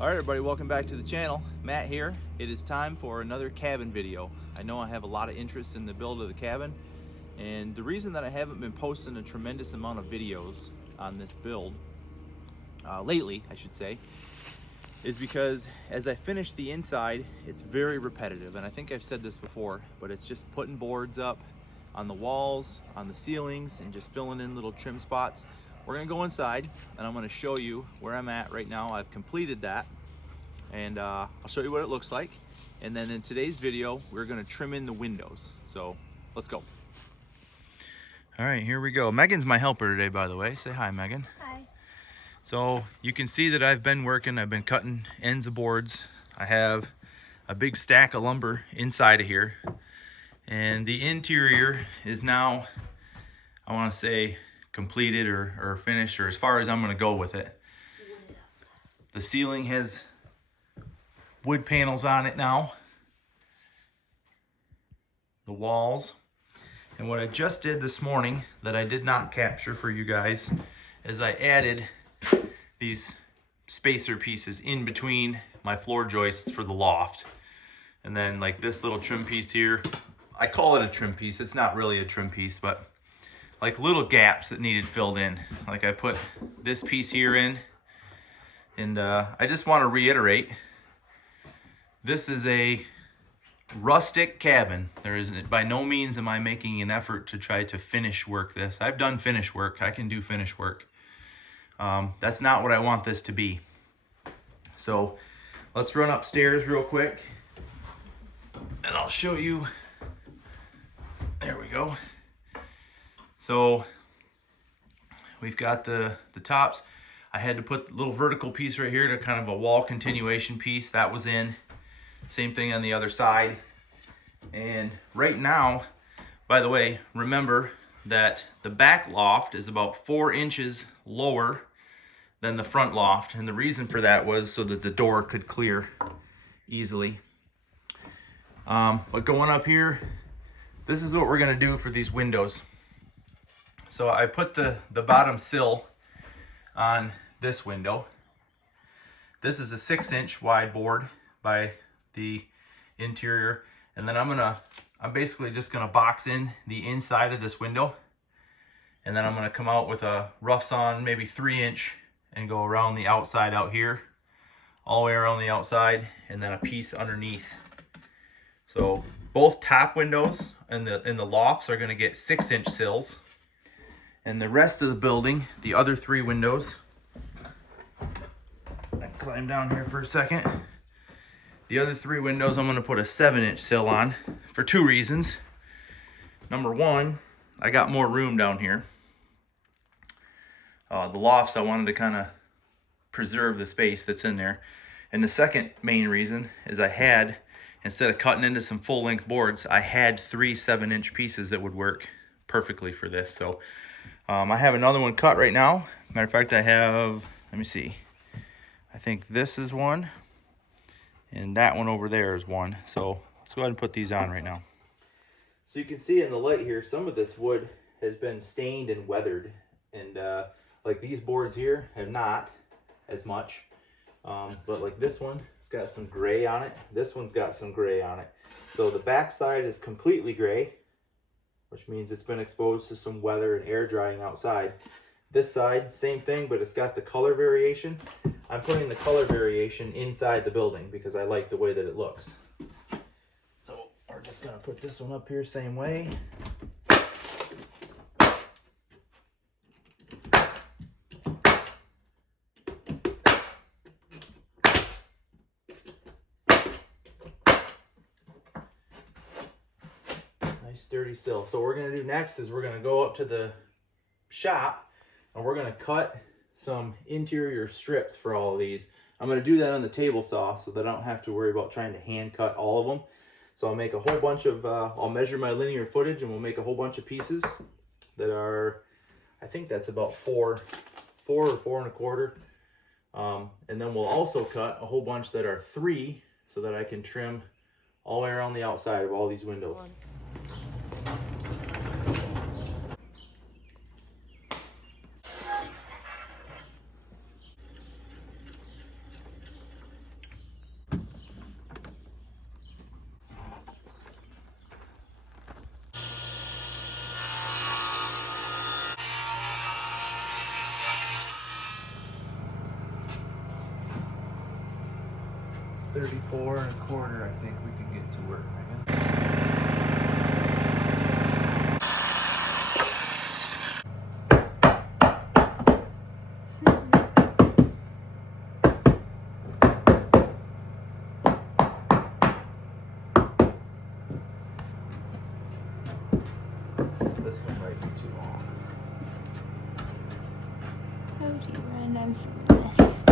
All right, everybody, welcome back to the channel. Matt here. It is time for another cabin video. I know I have a lot of interest in the build of the cabin, and the reason that I haven't been posting a tremendous amount of videos on this build lately, I should say, is because as I finish the inside, it's very repetitive. And I think I've said this before, but it's just putting boards up on the walls, on the ceilings, and just filling in little trim spots. We're gonna go inside and I'm gonna show you where I'm at right now. I've completed that, and I'll show you what it looks like. And then in today's video, we're gonna trim in the windows. So let's go. All right, here we go. Megan's my helper today, by the way. Say hi, Megan. Hi. So you can see that I've been working, I've been cutting ends of boards. I have a big stack of lumber inside of here. And the interior is now, I wanna say, completed or finished, or as far as I'm gonna go with it. The ceiling has wood panels on it now. The walls. And what I just did this morning that I did not capture for you guys is I added these spacer pieces in between my floor joists for the loft. And then like this little trim piece here, I call it a trim piece. It's not really a trim piece, but like little gaps that needed filled in. Like I put this piece here in, and I just want to reiterate, this is a rustic cabin. There is, by no means am I making an effort to try to finish work this. I've done finish work. I can do finish work. That's not what I want this to be. So let's run upstairs real quick and I'll show you. There we go. So we've got the tops. I had to put the little vertical piece right here to kind of a wall continuation piece. That was in. Same thing on the other side. And right now, by the way, remember that the back loft is about 4 inches lower than the front loft. And the reason for that was so that the door could clear easily. But going up here, this is what we're gonna do for these windows. So I put the bottom sill on this window. This is a 6-inch wide board by the interior. And then I'm basically just gonna box in the inside of this window. And then I'm gonna come out with a rough sawn, maybe 3-inch, and go around the outside out here, all the way around the outside, and then a piece underneath. So both top windows in the lofts are gonna get 6-inch sills. And the rest of the building, the other 3 windows, I climb down here for a second. The other 3 windows I'm gonna put a 7-inch sill on for 2 reasons. Number 1, I got more room down here. The lofts, I wanted to kind of preserve the space that's in there. And the second main reason is I had, instead of cutting into some full-length boards, I had 3 7-inch pieces that would work perfectly for this. So I have another one cut right now. Matter of fact, I have, let me see. I think this is one, and that one over there is one. So let's go ahead and put these on right now. So you can see in the light here, some of this wood has been stained and weathered. And like these boards here have not as much. But like this one, it's got some gray on it. This one's got some gray on it. So the back side is completely gray, which means it's been exposed to some weather and air drying outside. This side, same thing, but it's got the color variation. I'm putting the color variation inside the building because I like the way that it looks. So we're just gonna put this one up here same way. Nice sturdy sill. So what we're gonna do next is we're gonna go up to the shop and we're gonna cut some interior strips for all of these. I'm gonna do that on the table saw so that I don't have to worry about trying to hand cut all of them. So I'll make a whole bunch of, I'll measure my linear footage and we'll make a whole bunch of pieces that are, I think that's about 4 or 4 1/4. And then we'll also cut a whole bunch that are 3 so that I can trim all the way around the outside of all these windows. 34 1/4, I think we can get to work. This one might be too long. How do you run them from this?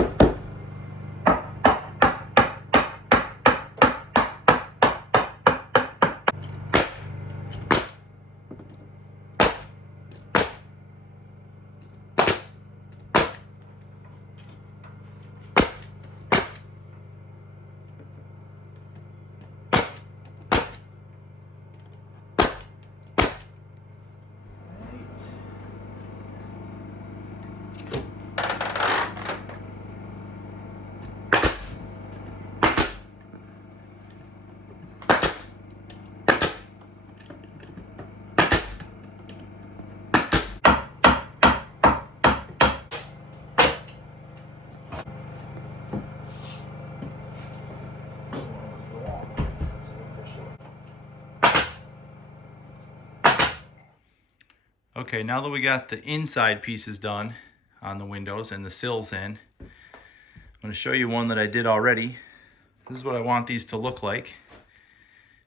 Okay, now that we got the inside pieces done on the windows and the sills in, I'm going to show you one that I did already. This is what I want these to look like,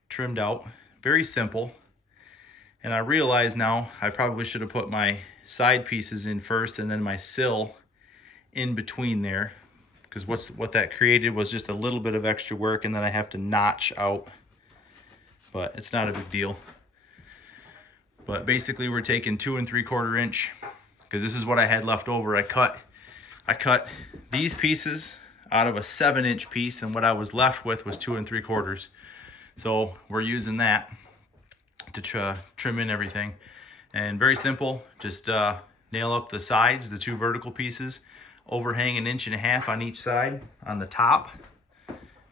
trimmed out. Very simple. And I realize now I probably should have put my side pieces in first and then my sill in between there, because what that created was just a little bit of extra work, and then I have to notch out, but it's not a big deal. But basically we're taking 2 3/4 inch, because this is what I had left over. I cut these pieces out of a 7-inch piece, and what I was left with was 2 3/4. So we're using that to trim in everything. And very simple, just nail up the sides, the 2 vertical pieces, overhang 1.5 inches on each side on the top,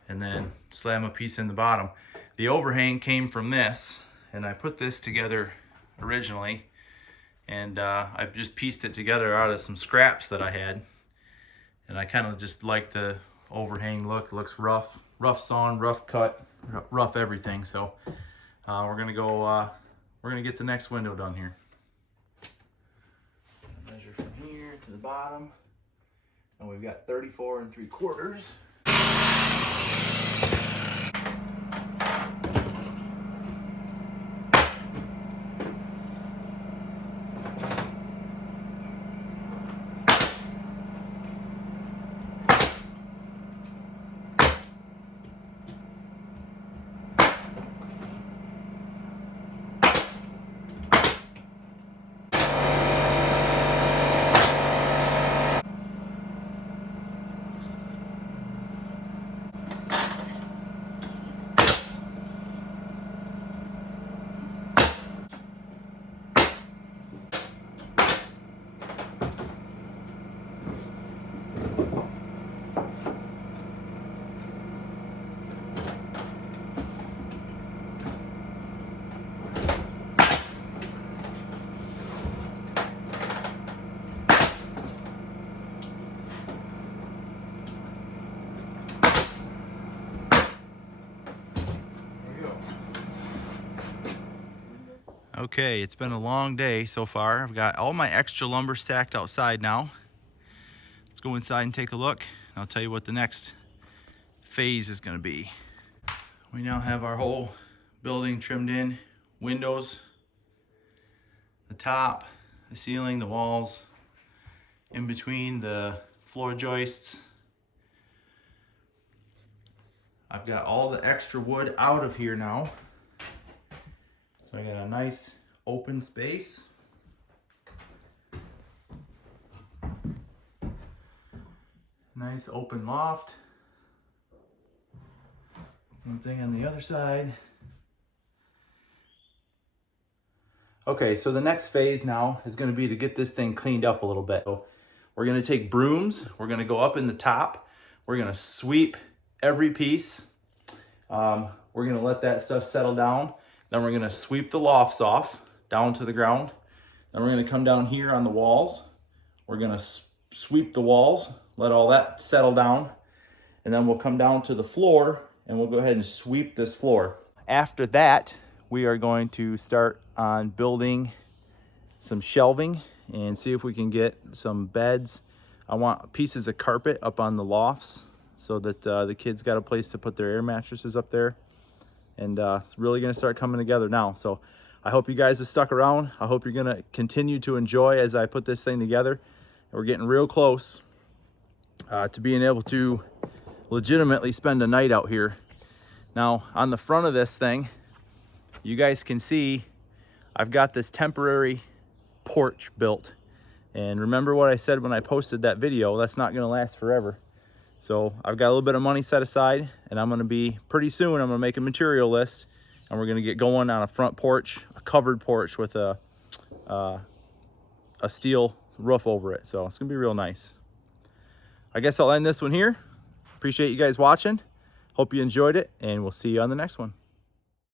and then slam a piece in the bottom. The overhang came from this, and I put this together originally, and I just pieced it together out of some scraps that I had, and I kind of just like the overhang look. It looks rough sawn, rough cut, rough everything. So we're gonna get the next window done here. Measure from here to the bottom, and we've got 34 3/4. Okay, it's been a long day so far. I've got all my extra lumber stacked outside now. Let's go inside and take a look. I'll tell you what the next phase is going to be. We now have our whole building trimmed in. Windows, the top, the ceiling, the walls, in between the floor joists. I've got all the extra wood out of here now. So I got a nice open space. Nice open loft. Same thing on the other side. Okay, so the next phase now is going to be to get this thing cleaned up a little bit. So we're going to take brooms. We're going to go up in the top. We're going to sweep every piece. We're going to let that stuff settle down. Then we're going to sweep the lofts off down to the ground. Then we're going to come down here on the walls. We're going to sweep the walls, let all that settle down. and then we'll come down to the floor and we'll go ahead and sweep this floor. After that, we are going to start on building some shelving and see if we can get some beds. I want pieces of carpet up on the lofts so that the kids got a place to put their air mattresses up there. And it's really gonna start coming together now. So I hope you guys have stuck around. I hope you're gonna continue to enjoy as I put this thing together. We're getting real close to being able to legitimately spend a night out here. Now, on the front of this thing, you guys can see I've got this temporary porch built. And remember what I said when I posted that video, that's not gonna last forever. So I've got a little bit of money set aside, and I'm gonna be, pretty soon, I'm gonna make a material list, and we're gonna get going on a front porch, a covered porch with a steel roof over it. So it's gonna be real nice. I guess I'll end this one here. Appreciate you guys watching. Hope you enjoyed it, and we'll see you on the next one.